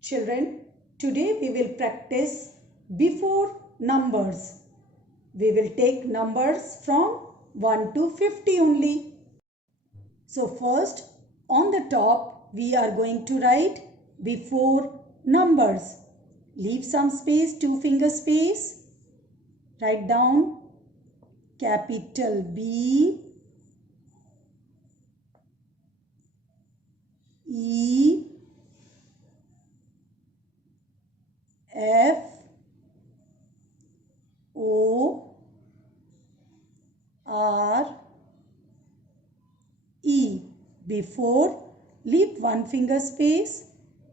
Children, today we will practice before numbers. We will take numbers from 1 to 50 only. So first, on the top, we are going to write before numbers. Leave some space, 2-finger space. Write down capital B, E, F, O, R, E. Before, leave 1-finger space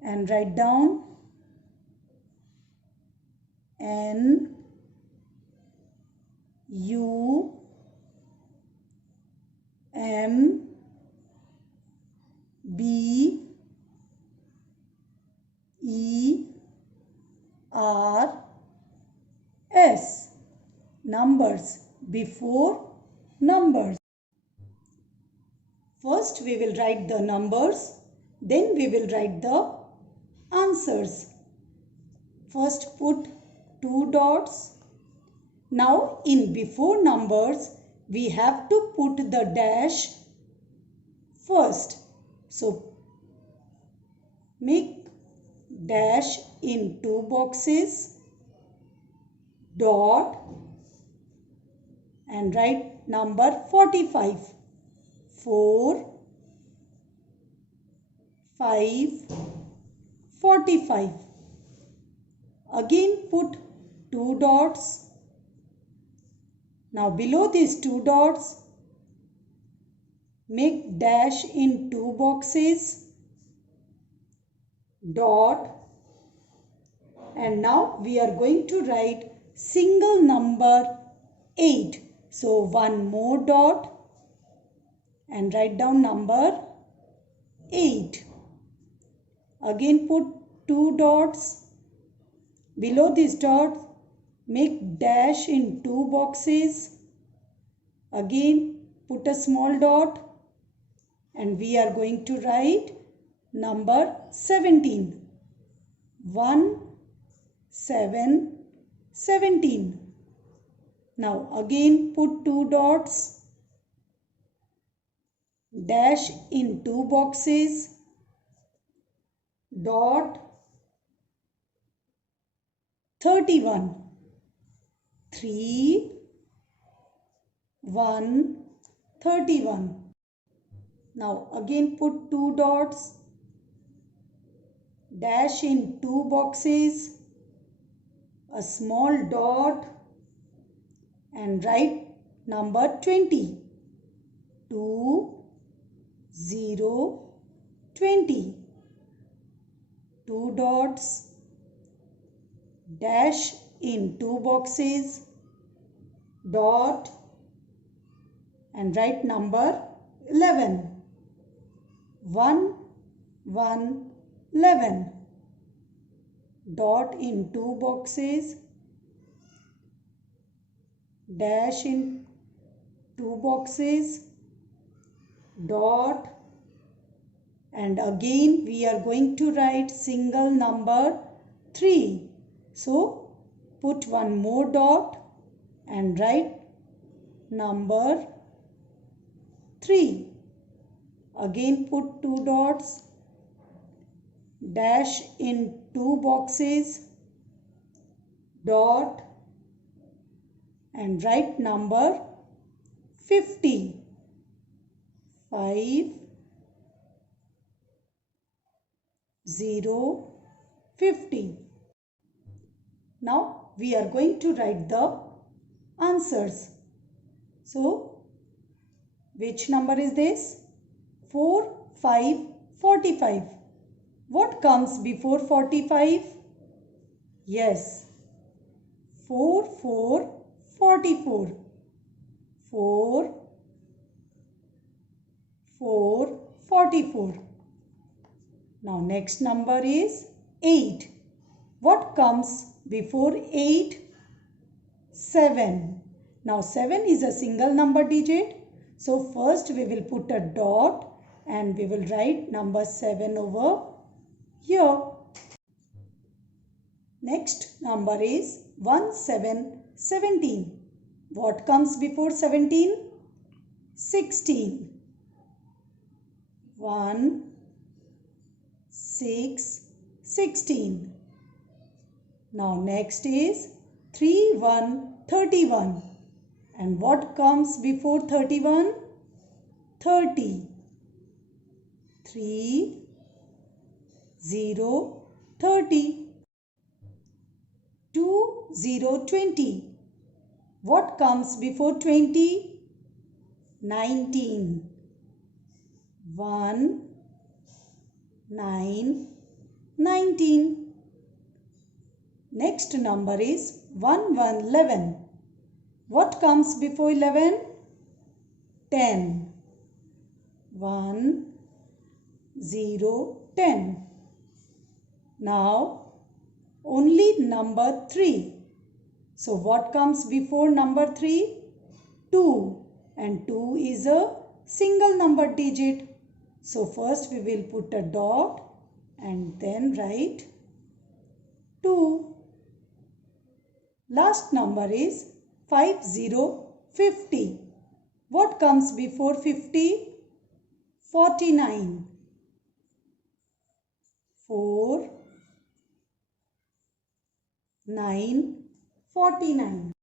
and write down N, U, M, B, E, R, S. Numbers before numbers. First we will write the numbers, then we will write the answers. First put 2 dots. Now in before numbers we have to put the dash first. So make dash in 2 boxes, dot, and write number 45. 4, 5, 45. Again put 2 dots. Now below these 2 dots, make dash in 2 boxes, dot, and now we are going to write single number 8. So one more dot and write down number 8. Again put 2 dots. Below these dots, make dash in 2 boxes. Again put a small dot and we are going to write number 17. 1, 7, 17. Now again put 2 dots, dash in 2 boxes, dot, 31. 3, 1, 31. Now again put 2 dots, dash in 2 boxes, a small dot, and write number 20. 2, 0, 20. 2 dots, dash in 2 boxes, dot, and write number 11. 1, 1, 11. Dot in 2 boxes, dash in 2 boxes, dot, and again we are going to write single number 3. So put one more dot and write number 3. Again put 2 dots, dash in 2 boxes, dot, and write number 50. 5, 0, 50. Now we are going to write the answers. So which number is this? 4, 5, 45. What comes before 45? Yes, 4, 4, 44. 4, 4, 44. Now next number is 8. What comes before 8? 7. Now 7 is a single number digit. So first we will put a dot and we will write number 7 over here. Next number is 1717. What comes before 17? 16. 1, 6, 16. Now next is 31. And what comes before 31? 30. 3, 0, 30. 20. What comes before 20? 19. 1, 9, 19. Next number is 11. What comes before 11? 10. 1, 0, 10. Now only number 3. So what comes before number 3? 2. And 2 is a single number digit. So first we will put a dot and then write 2. Last number is 50. What comes before 50? 49. 4, 9, 49.